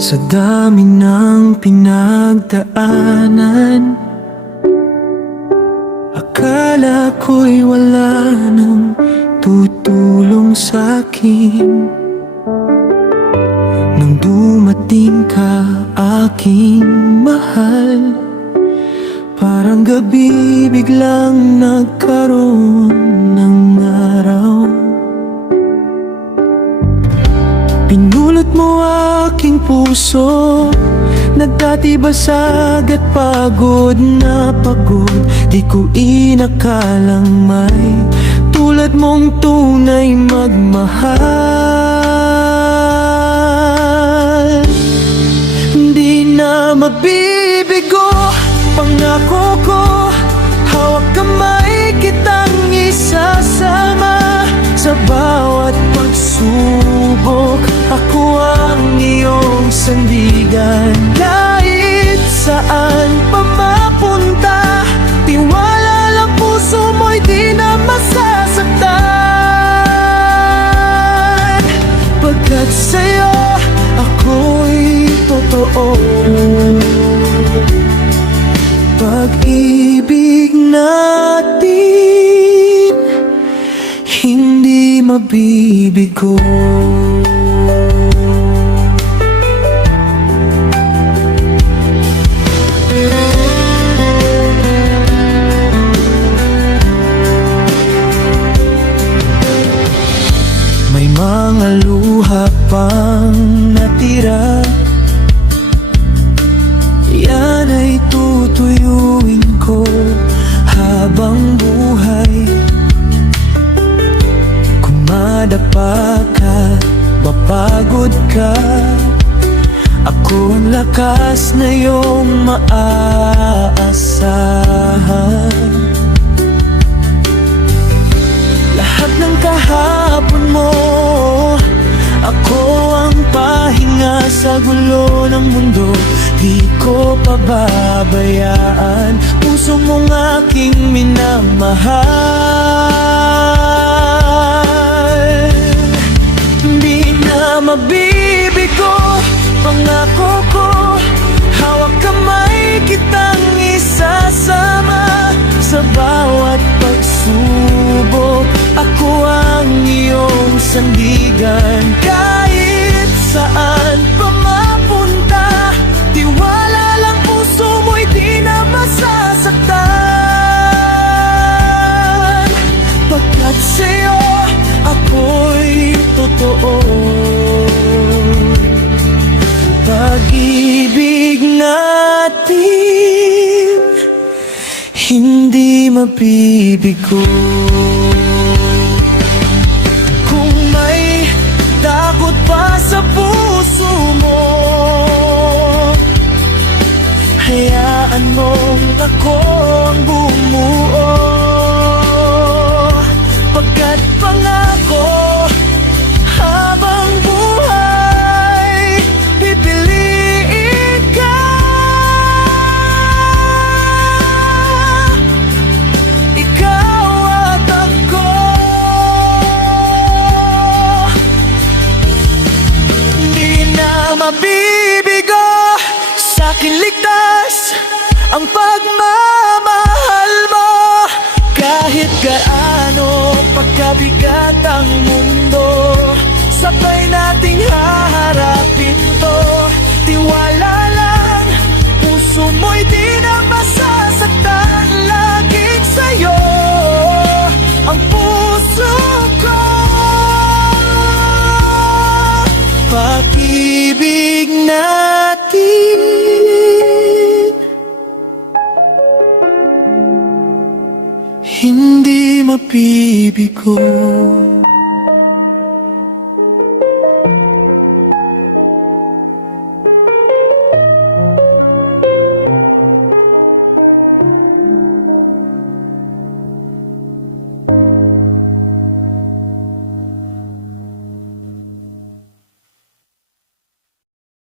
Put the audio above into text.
Sa dami ng pinagdaanan, akala ko'y wala nang tutulong sa'kin. Nang dumating ka, aking mahal, parang gabi biglang nagkaroon ng araw. Pinulot mo aking puso na dati basag at pagod na pagod. Di ko inakalang may tulad mong tunay magmahal. Di na mabibigo pangako ko, hawak kamay kitang isasama sa bawat pagsubok. Ako ang iyong sandigan, kahit saan pa mapunta. Tiwala lang, puso mo'y di na masasaktan, pagkat sa'yo ako'y totoo. Pag-ibig natin hindi mabibigo. May mga luha pang natira, yan ay tutuyuin ko habang buhay. Kung madapa ka, mapagod ka, ako ang lakas na iyong maaasahan. Lahat ng kahapon mo, ako ang pahinga sa gulo ng mundo. Di ko pababayaan puso mong aking minamahal. Di na mabibigo pangako ko, hawak kamay kitang isasama sa bawat pagsubok. Ako ang iyong sandigan, kahit saan pa mapunta. Tiwala lang, puso mo'y di na masasaktan, pagkat sa'yo ako'y totoo. Pag-ibig natin hindi mabibigo. Kung may takot pa sa puso mo, hayaan mong ako ang bumuo. Pagkat pangako, habang buhay pipiliin ka. Ikaw at ako, di na mabibigo. Sa'kin ligtas ang pagmamahal mo, kahit gaano pagkabigat ang mundo. Sabay nating haharapin to. Tiwala lang, puso mo'y di na masasaktan. Laging sa'yo ang puso ko. Pag-ibig natin hindi mabibigo.